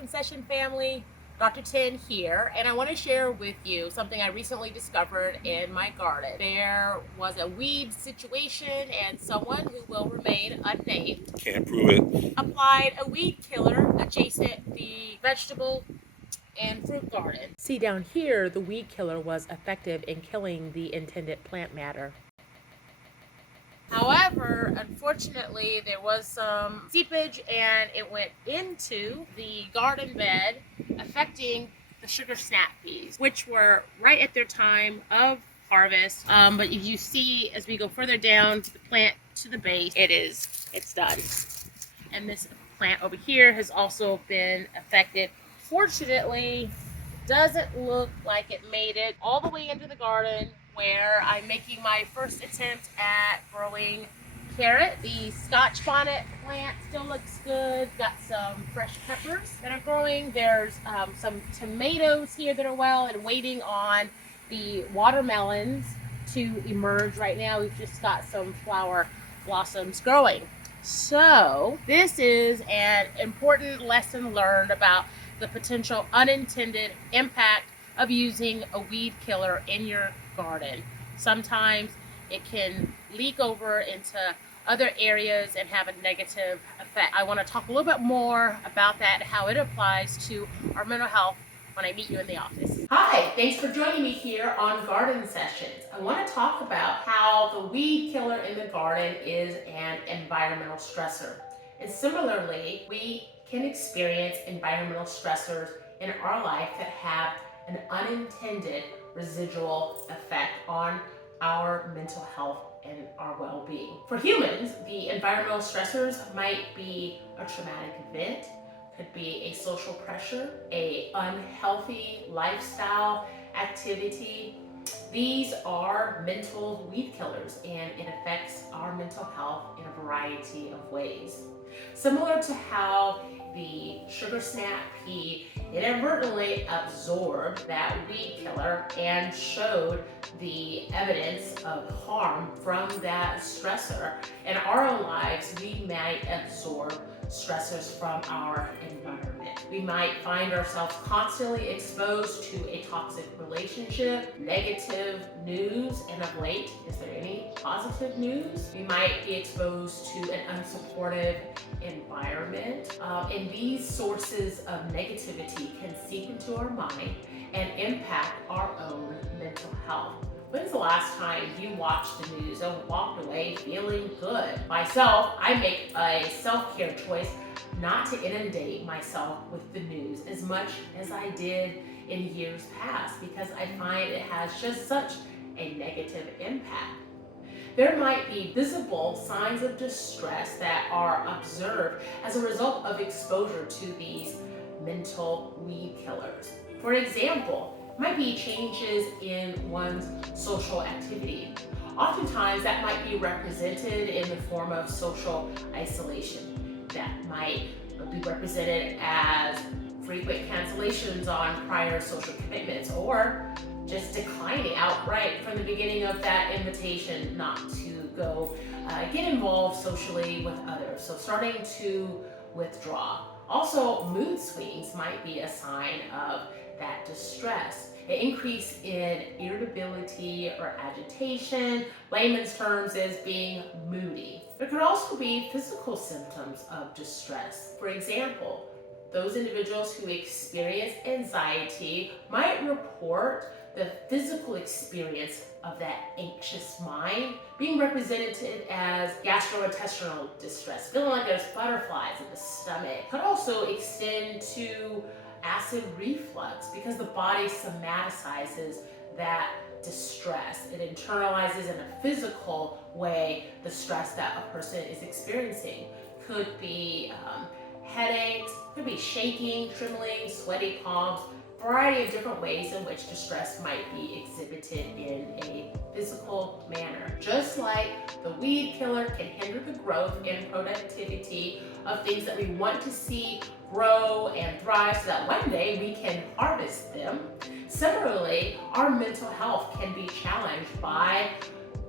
Garden Session family. Dr.Ten here, and I want to share with you something I recently discovered in my garden. There was a weed situation, and someone who will remain unnamed Can't prove it. applied a weed killer adjacent the vegetable and fruit garden. See down here, the weed killer was effective in killing the intended plant matter. However, unfortunately, there was some seepage and it went into the garden bed, affecting the sugar snap peas, which were right at their time of harvest. But if you see, as we go further down to the plant to the base, it's done. And this plant over here has also been affected. Fortunately, doesn't look like it made it all the way into the garden where I'm making my first attempt at growing carrot. The Scotch bonnet plant still looks good. Got some fresh peppers that are growing. There's some tomatoes here that are well and waiting on the watermelons to emerge right now. We've just got some flower blossoms growing. So this is an important lesson learned about the potential unintended impact of using a weed killer in your garden. Sometimes it can leak over into other areas and have a negative effect. I want to talk a little bit more about that, how it applies to our mental health when I meet you in the office. Hi, thanks for joining me here on Garden Sessions. I want to talk about how the weed killer in the garden is an environmental stressor. And similarly, we can experience environmental stressors in our life that have an unintended residual effect on our mental health and our well-being. For humans, the environmental stressors might be a traumatic event, could be a social pressure, a unhealthy lifestyle activity. These are mental weed killers, and it affects our mental health in a variety of ways. Similar to how the sugar snap pea inadvertently absorbed that weed killer and showed the evidence of harm from that stressor, in our own lives, we might absorb stressors from our environment. We might find ourselves constantly exposed to a toxic relationship, negative news, and of late, is there any positive news? We might be exposed to an unsupportive environment, and these sources of negativity can seep into our mind and impact our own mental health. When's the last time you watched the news and walked away feeling good? Myself, I make a self-care choice not to inundate myself with the news as much as I did in years past, because I find it has just such a negative impact. There might be visible signs of distress that are observed as a result of exposure to these mental weed killers. For example, might be changes in one's social activity. Oftentimes that might be represented in the form of social isolation. That might be represented as frequent cancellations on prior social commitments, or just declining outright from the beginning of that invitation not to go get involved socially with others. So starting to withdraw. Also, mood swings might be a sign of that distress. An increase in irritability or agitation, layman's terms, is being moody. There could also be physical symptoms of distress. For example, those individuals who experience anxiety might report the physical experience of that anxious mind being represented as gastrointestinal distress, feeling like there's butterflies in the stomach. Could also extend to acid reflux, because the body somaticizes that distress. It internalizes in a physical way the stress that a person is experiencing. Could be headaches, could be shaking, trembling, sweaty palms, variety of different ways in which distress might be exhibited in a physical manner. Just like the weed killer can hinder the growth and productivity of things that we want to see grow and thrive so that one day we can harvest them. Similarly, our mental health can be challenged by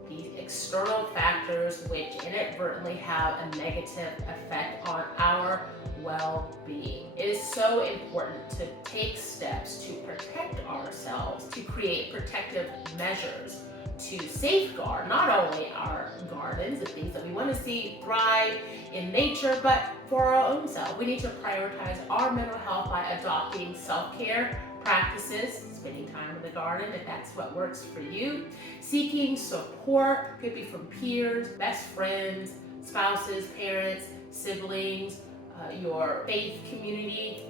the external factors which inadvertently have a negative effect on our well-being. It is so important to take steps to protect ourselves, to create protective measures to safeguard not only our gardens, the things that we want to see thrive in nature, but for our own self. We need to prioritize our mental health by adopting self-care practices, spending time in the garden if that's what works for you, seeking support, could be from peers, best friends, spouses, parents, siblings, your faith community,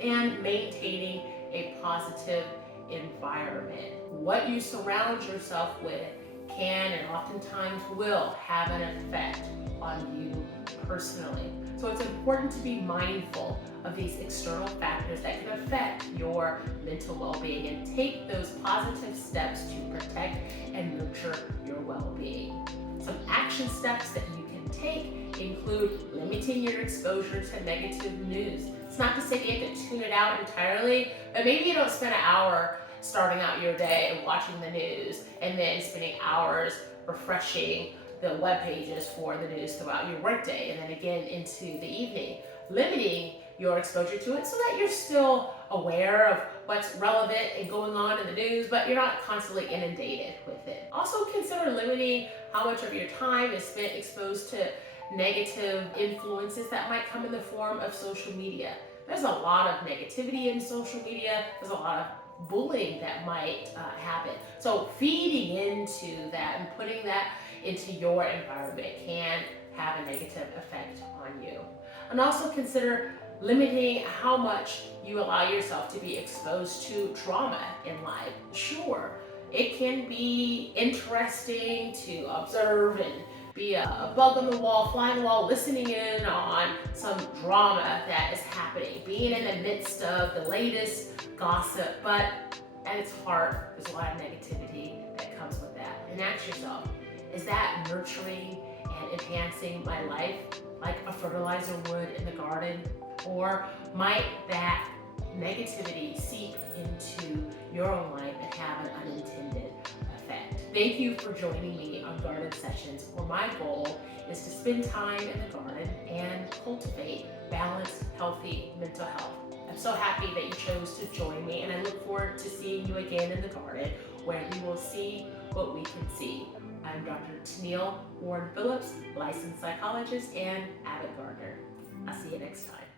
and maintaining a positive environment. What you surround yourself with can and oftentimes will have an effect on you personally. So it's important to be mindful of these external factors that can affect your mental well-being and take those positive steps to protect and nurture your well-being. Some action steps that you can take include limiting your exposure to negative news. It's not to say that you have to tune it out entirely, but maybe you don't spend an hour starting out your day and watching the news and then spending hours refreshing the web pages for the news throughout your workday and then again into the evening. Limiting your exposure to it so that you're still aware of what's relevant and going on in the news, but you're not constantly inundated with it. Also consider limiting how much of your time is spent exposed to negative influences that might come in the form of social media. There's a lot of negativity in social media. There's a lot of bullying that might happen. So feeding into that and putting that into your environment can have a negative effect on you. And also consider limiting how much you allow yourself to be exposed to drama in life. Sure, it can be interesting to observe and be a bug on the wall, fly on the wall, listening in on some drama that is happening, being in the midst of the latest gossip, but at its heart, there's a lot of negativity that comes with that. And ask yourself, is that nurturing and enhancing my life like a fertilizer would in the garden? Or might that negativity seep into your own life and have an unintended effect? Thank you for joining me on Garden Sessions, where my goal is to spend time in the garden and cultivate balanced, healthy mental health. I'm so happy that you chose to join me, and I look forward to seeing you again in the garden, where we will see what we can see. I'm Dr. TennilleWarren-Phillips, licensed psychologist and avid gardener. I'll see you next time.